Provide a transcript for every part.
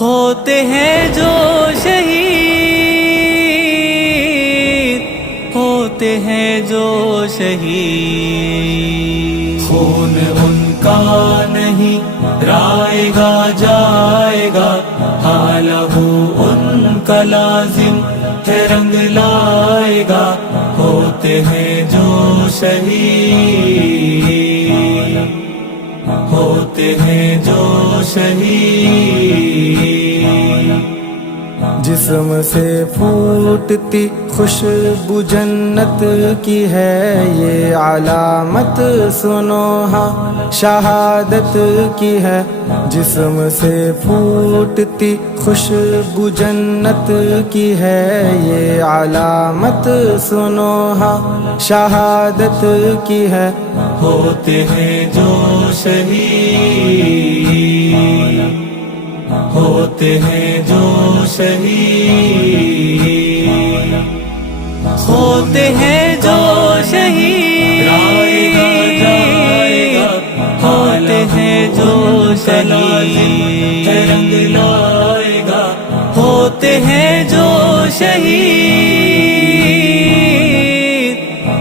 ہوتے ہیں جو شہید، ہوتے ہیں جو شہید، خون ان کا نہیں رائے گا جائے گا، حالہ ان کا لازم ہے رنگ لائے گا، ہوتے ہیں جو شہید، ہوتے ہیں جو شہید، جسم سے پھوٹتی خوشبو جنت کی ہے یہ علامت، سنو ہاں شہادت کی ہے، جسم سے پھوٹتی خوشبو جنت کی ہے یہ علامت، سنو ہاں شہادت کی ہے، ہوتے ہیں جو شہید، ہوتے ہیں جو شہید، ہوتے ہیں جو شہید، رائے گا جائے گا، ہوتے ہیں جو شہید، رنگ لائے گا، ہوتے ہیں جو شہید،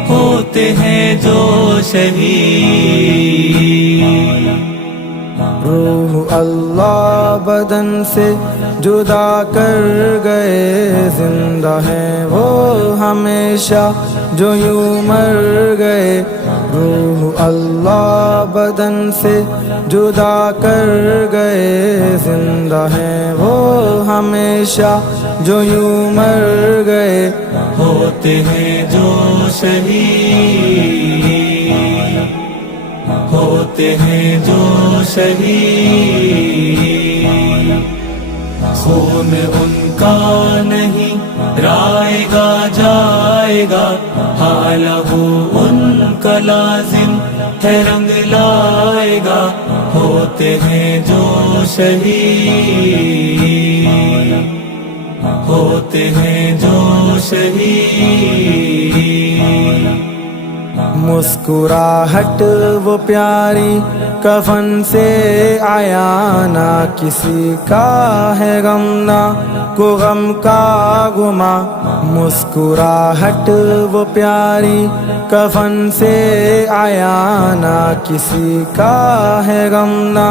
ہوتے ہیں جو شہید، روح اللہ بدن سے جدا کر گئے، زندہ ہیں وہ ہمیشہ جو یوں مر گئے، روح اللہ بدن سے جدا کر گئے، زندہ ہیں وہ ہمیشہ جو یوں مر گئے، ہوتے ہیں جو شہید، ہوتے ہیں جو شہید، خون ان کا نہیں رائے گا جائے گا، حالہ ان کا لازم ہے رنگ لائے گا، ہوتے ہیں جو شہید، ہوتے ہیں جو شہید، مسکراہٹ وہ پیاری کفن سے آیا، نہ کسی کا ہے غم نہ کو غم کا گما، مسکراہٹ وہ پیاری کفن سے آیا، نہ کسی کا ہے غم نہ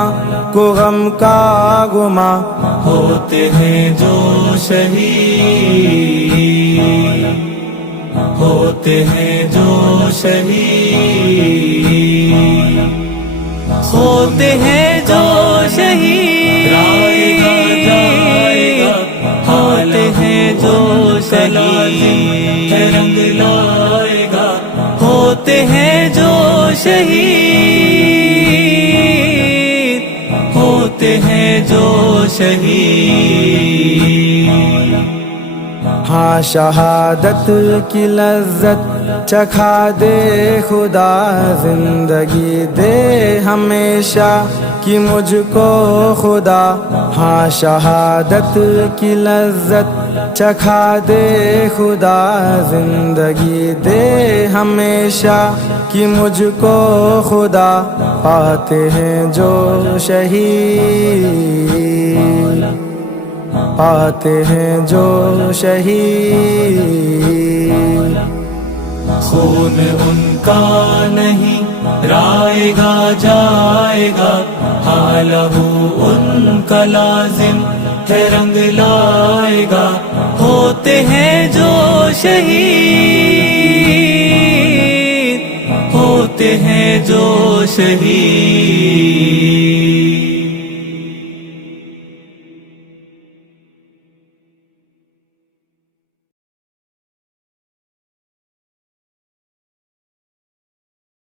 کو غم کا گما، ہوتے ہیں جو شہید، ہوتے ہیں جو شہید، ہوتے ہیں جو شہید، رائے گا جائے گا، ہوتے ہیں جو شہید، رنگ لائے گا، ہوتے ہیں جو شہید، ہوتے ہیں جو شہید، ہاں شہادت کی لذت چکھا دے خدا، زندگی دے ہمیشہ کی مجھ کو خدا، ہاں شہادت کی لذت چکھا دے خدا، زندگی دے ہمیشہ کی مجھ کو خدا، پاتے ہیں جو شہید، پاتے ہیں جو شہید، خون ان کا نہیں رائے گا جائے گا، حالہ ان کا لازم ہے رنگ لائے گا، ہوتے ہیں جو شہید، ہوتے ہیں جو شہید۔